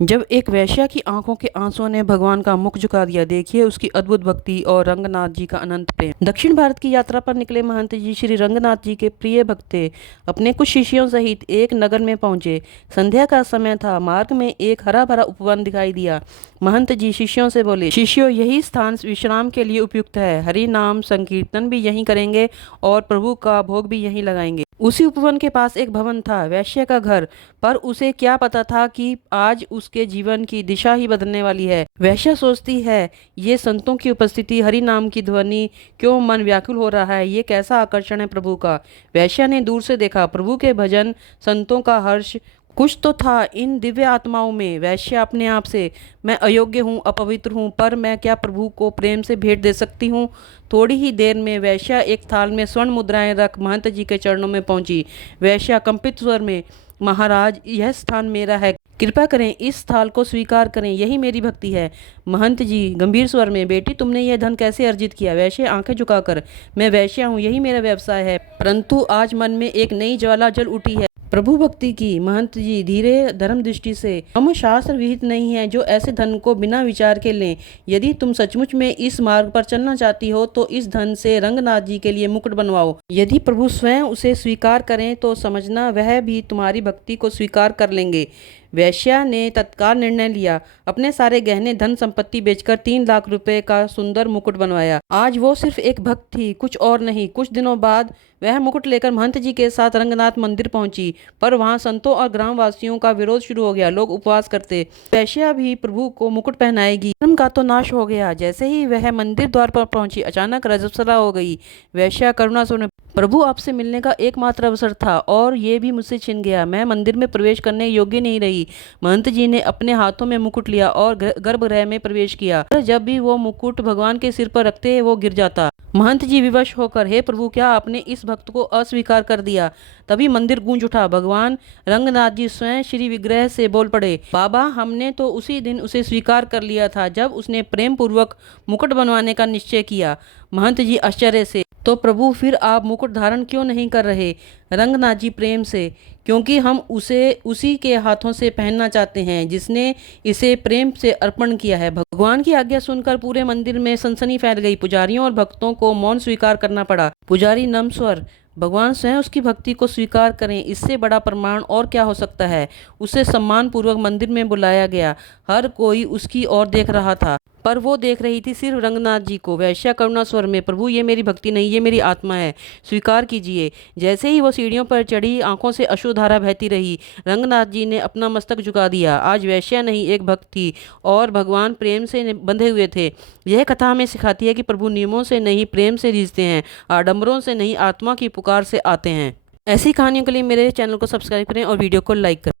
जब एक वेश्या की आंखों के आंसुओं ने भगवान का मुख झुका दिया, देखिए उसकी अद्भुत भक्ति और रंगनाथ जी का अनंत प्रेम। दक्षिण भारत की यात्रा पर निकले महंत जी श्री रंगनाथ जी के प्रिय भक्त थे। अपने कुछ शिष्यों सहित एक नगर में पहुंचे। संध्या का समय था। मार्ग में एक हरा भरा उपवन दिखाई दिया। महंत जी शिष्यों से बोले, शिष्यों, यही स्थान विश्राम के लिए उपयुक्त है। हरि नाम संकीर्तन भी यहीं करेंगे और प्रभु का भोग भी यहीं लगाएंगे। उसी उपवन के पास एक भवन था, वैश्य का घर। पर उसे क्या पता था कि आज उसके जीवन की दिशा ही बदलने वाली है। वैश्या सोचती है, ये संतों की उपस्थिति, हरि नाम की ध्वनि, क्यों मन व्याकुल हो रहा है। ये कैसा आकर्षण है प्रभु का। वैश्या ने दूर से देखा, प्रभु के भजन, संतों का हर्ष, कुछ तो था इन दिव्य आत्माओं में। वैश्या अपने आप से, मैं अयोग्य हूँ, अपवित्र हूँ, पर मैं क्या प्रभु को प्रेम से भेंट दे सकती हूँ। थोड़ी ही देर में वैश्या एक थाल में स्वर्ण मुद्राएं रख महंत जी के चरणों में पहुंची। वैश्या कंपित स्वर में, महाराज, यह स्थान मेरा है, कृपा करें इस थाल को स्वीकार करें, यही मेरी भक्ति है। महंत जी गंभीर स्वर में, बेटी, तुमने यह धन कैसे अर्जित किया। वैश्या आंखें झुकाकर, मैं वैश्या हूँ, यही मेरा व्यवसाय है, परंतु आज मन में एक नई ज्वाला जल उठी है, प्रभु भक्ति की। महंत जी धीरे, धर्म दृष्टि से, हम शास्त्र विहित नहीं है जो ऐसे धन को बिना विचार के लें। यदि तुम सचमुच में इस मार्ग पर चलना चाहती हो तो इस धन से रंगनाथ जी के लिए मुकुट बनवाओ। यदि प्रभु स्वयं उसे स्वीकार करें तो समझना वह भी तुम्हारी भक्ति को स्वीकार कर लेंगे। वैश्या ने तत्काल निर्णय लिया। अपने सारे गहने धन संपत्ति बेचकर 3 लाख रुपए का सुंदर मुकुट बनवाया। आज वो सिर्फ एक भक्त थी, कुछ और नहीं। कुछ दिनों बाद वह मुकुट लेकर महंत जी के साथ रंगनाथ मंदिर पहुंची, पर वहां संतों और ग्रामवासियों का विरोध शुरू हो गया। लोग उपवास करते। वैश्या भी प्रभु को मुकुट पहनाएगी, धर्म का तो नाश हो गया। जैसे ही वह मंदिर द्वार पर पहुंची, अचानक रजस्वला हो गई। वैश्या करुणा सुन, प्रभु आपसे मिलने का एकमात्र अवसर था और ये भी मुझसे छिन गया। मैं मंदिर में प्रवेश करने योग्य नहीं रही। महंत जी ने अपने हाथों में मुकुट लिया और गर्भगृह में प्रवेश किया। जब भी वो मुकुट भगवान के सिर पर रखते वो गिर जाता। महंत जी विवश होकर, हे प्रभु, क्या आपने इस भक्त को अस्वीकार कर दिया। तभी मंदिर गूंज उठा। भगवान रंगनाथ जी स्वयं श्री विग्रह से बोल पड़े, बाबा, हमने तो उसी दिन उसे स्वीकार कर लिया था जब उसने प्रेम पूर्वक मुकुट बनवाने का निश्चय किया। महंत जी आश्चर्य से, तो प्रभु, फिर आप मुकुट धारण क्यों नहीं कर रहे। रंगनाथ जी प्रेम से, क्योंकि हम उसे उसी के हाथों से पहनना चाहते हैं जिसने इसे प्रेम से अर्पण किया है। भगवान की आज्ञा सुनकर पूरे मंदिर में सनसनी फैल गई। पुजारियों और भक्तों को मौन स्वीकार करना पड़ा। पुजारी नम स्वर, भगवान स्वयं उसकी भक्ति को स्वीकार करें, इससे बड़ा प्रमाण और क्या हो सकता है। उसे सम्मान पूर्वक मंदिर में बुलाया गया। हर कोई उसकी ओर देख रहा था, पर वो देख रही थी सिर्फ रंगनाथ जी को। वैश्या करुणा स्वर में, प्रभु, ये मेरी भक्ति नहीं, ये मेरी आत्मा है, स्वीकार कीजिए। जैसे ही वो सीढ़ियों पर चढ़ी, आंखों से अश्रुधारा बहती रही। रंगनाथ जी ने अपना मस्तक झुका दिया। आज वैश्या नहीं, एक भक्त थी और भगवान प्रेम से बंधे हुए थे। यह कथा हमें सिखाती है कि प्रभु नियमों से नहीं, प्रेम से रिझते हैं, आडंबरों से नहीं, आत्मा की पुकार से आते हैं। ऐसी कहानियों के लिए मेरे चैनल को सब्सक्राइब करें और वीडियो को लाइक करें।